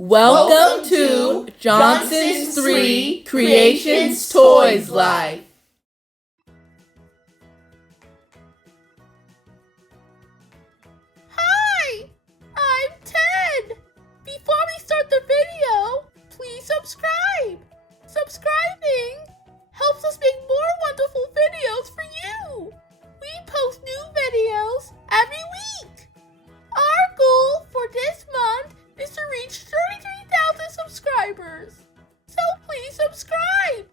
Welcome to Johnson's 3 Creations Toys Life. Hi, I'm Ted. Before we start the video, please subscribe. Subscribing helps us make more wonderful videos for you. We post new videos every week. Our goal for this month is to reach 33,000 subscribers. So please subscribe.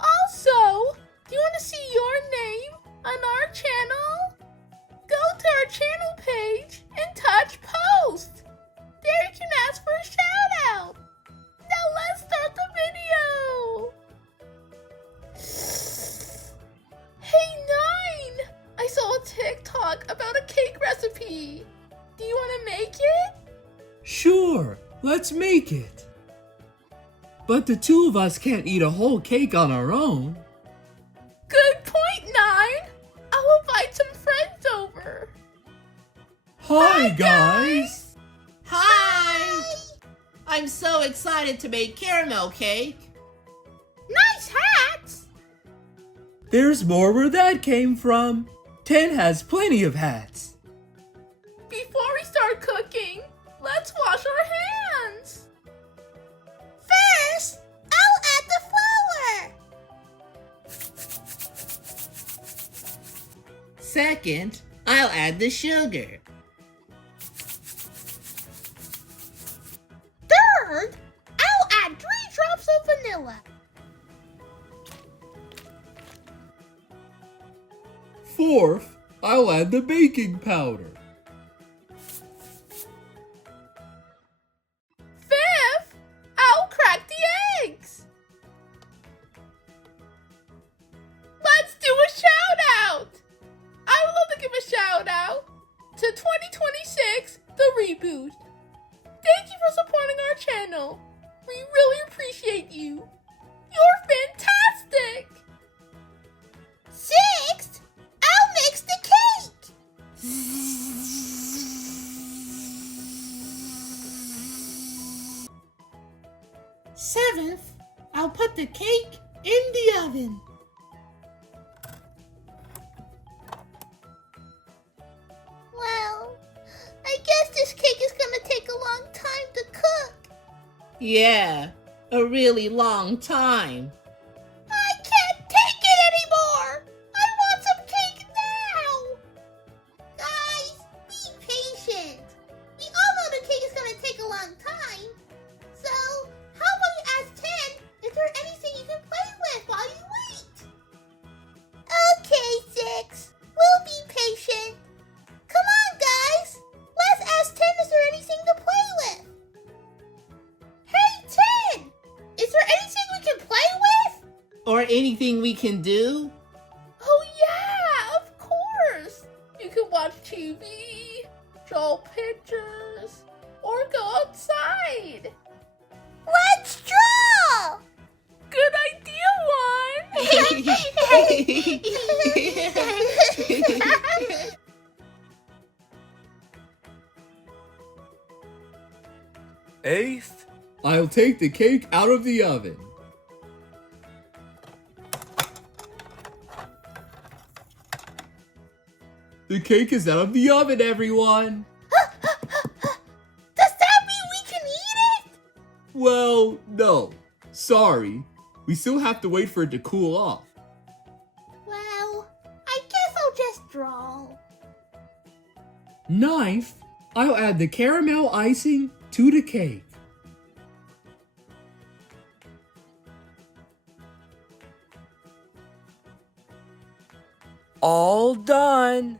Also, do you want to see your name on our channel? Go to our channel page and touch post. There you can ask for a shout out. Now let's start the video. Hey Nine, I saw a TikTok about a cake recipe. Do you want to make it? Sure, let's make it. But the two of us can't eat a whole cake on our own. Good point, Nine. I'll invite some friends over. Hi, guys! Hi! I'm so excited to make caramel cake. Nice hats! There's more where that came from. 10 has plenty of hats. Before we start cooking, let's wash our hands. First, I'll add the flour. Second, I'll add the sugar. Third, I'll add 3 drops of vanilla. Fourth, I'll add the baking powder. Fifth, I'll crack the eggs. Let's do a shout out. I would love to give a shout out to 2026 The Reboot. Thank you for supporting our channel. We really appreciate you. You're fantastic. Sixth, I'll mix the cake. Seventh, I'll put the cake in the oven. Well, I guess this cake is gonna take a long time to cook. Yeah, a really long time. I can't take it anymore! I want some cake now! Guys, be patient. We all know the cake is gonna take a long time. So, how about you ask 10 if there's anything you can play with while you wait? Okay, 6. We'll be patient. Come on, guys. Let's ask 10 is there anything to play with. Hey, 10! Is there anything we can play with? Or anything we can do? Oh yeah, of course! You can watch TV, draw pictures, or go outside. Let's draw! Good idea, One! Eighth, I'll take the cake out of the oven. The cake is out of the oven, everyone! Does that mean we can eat it? Well, no. Sorry. We still have to wait for it to cool off. Well, I guess I'll just draw. Ninth, I'll add the caramel icing to the cake. All done.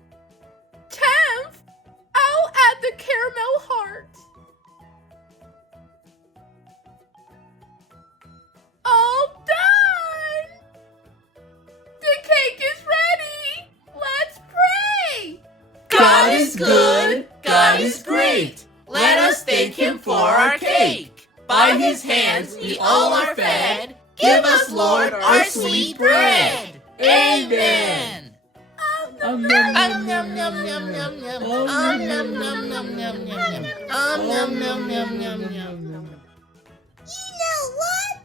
10th, I'll add the caramel heart. All done! The cake is ready! Let's pray! God is good, God is great. Let us thank him for our cake. By his hands we all are fed. Give us, Lord, our sweet bread. Amen. Amen. Nom, nom, Um, nom, nom, nom, nom, nom, nom, nom. nom. Nom, nom, nom, nom, nom, nom. Nom, nom, nom, nom, nom, nom. You know what?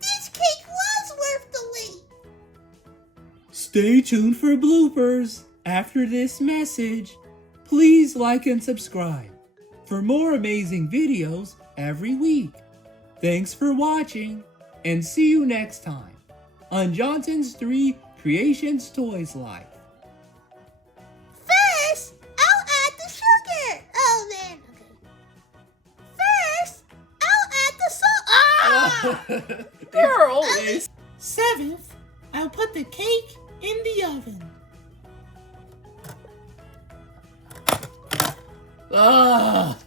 This cake was worth the wait. Stay tuned for bloopers. After this message, please like and subscribe for more amazing videos every week. Thanks for watching, and see you next time on Johnson's 3 Creations Toys Life. First, I'll add the sugar. Oh man, okay. First, I'll add the salt. Ah! Girl. 7th, I'll put the cake in the oven. Ah!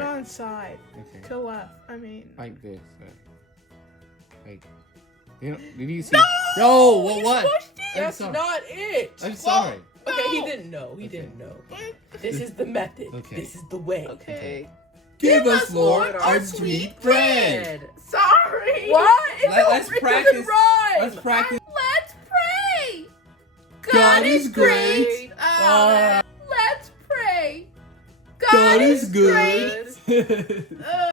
On side. Okay. To left. I mean. Like this. Like. Did you see? No! What? That's sorry. not it. I'm sorry. Okay, he didn't know. He didn't know. This is the method. Okay. This is the way. Okay. Give us, Lord, our sweet bread. Sorry. What? Let's It practice. doesn't rhyme. Let's practice. Let's pray. God is great. Let's pray. God is great. good.